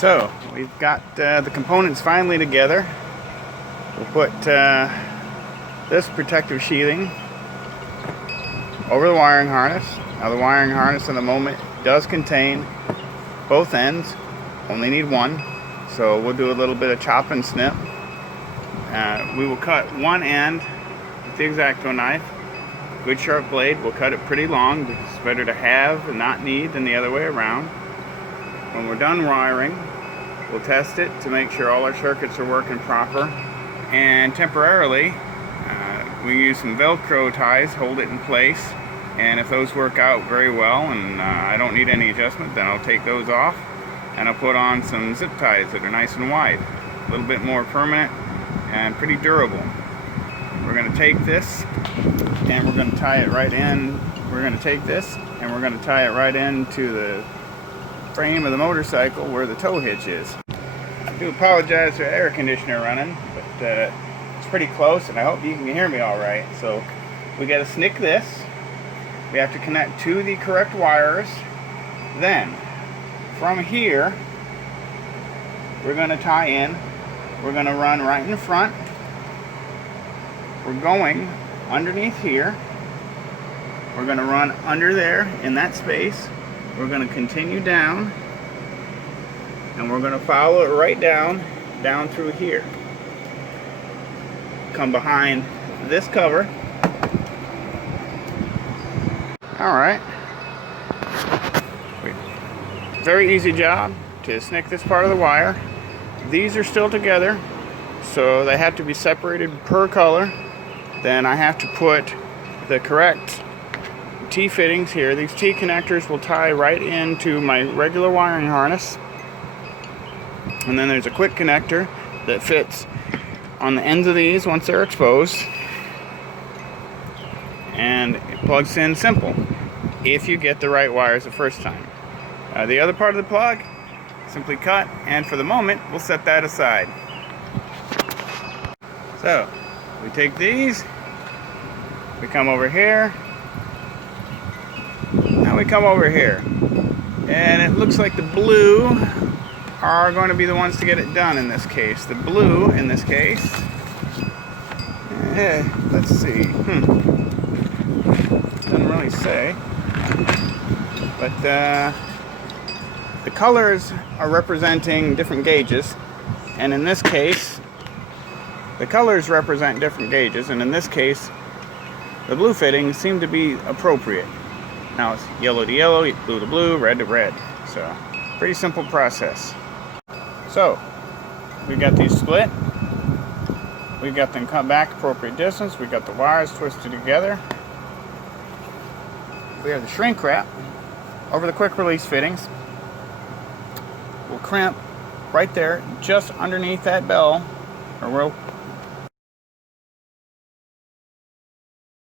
So we've got the components finally together. We'll put this protective sheathing over the wiring harness. Now the wiring harness in the moment does contain both ends, only need one, so we'll do a little bit of chop and snip. We will cut one end with the X-Acto knife. Good sharp blade. We'll cut it pretty long because it's better to have and not need than the other way around. When we're done wiring, we'll test it to make sure all our circuits are working proper. And temporarily, we use some Velcro ties, hold it in place. And if those work out very well and I don't need any adjustment, then I'll take those off and I'll put on some zip ties that are nice and wide. A little bit more permanent and pretty durable. We're going to take this and we're going to tie it right in. We're going to take this and we're going to tie it right into the frame of the motorcycle where the tow hitch is. I do apologize for the air conditioner running, but it's pretty close and I hope you can hear me all right. So we got to snick this. We have to connect to the correct wires. Then from here we're going to tie in. We're going to run right in front. We're going underneath here. We're going to run under there in that space. We're going to continue down and we're going to follow it right down through here. Come behind this cover. Alright. Very easy job to snick this part of the wire. These are still together, so they have to be separated per color. Then I have to put the correct T-fittings here. These T-connectors will tie right into my regular wiring harness. And then there's a quick connector that fits on the ends of these once they're exposed. And it plugs in simple if you get the right wires the first time. The other part of the plug, simply cut, and for the moment we'll set that aside. So we take these, we come over here, now we come over here, and it looks like the blue are going to be the ones to get it done in this case. The blue in this case, let's see, doesn't really say, but the colors are representing different gauges, and in this case the colors represent different gauges, and in this case the blue fittings seem to be appropriate. Now it's yellow to yellow, blue to blue, red to red, so pretty simple process. So we got these split, we got them cut back appropriate distance, we got the wires twisted together, we have the shrink wrap over the quick release fittings. We'll crimp right there just underneath that bell, or we'll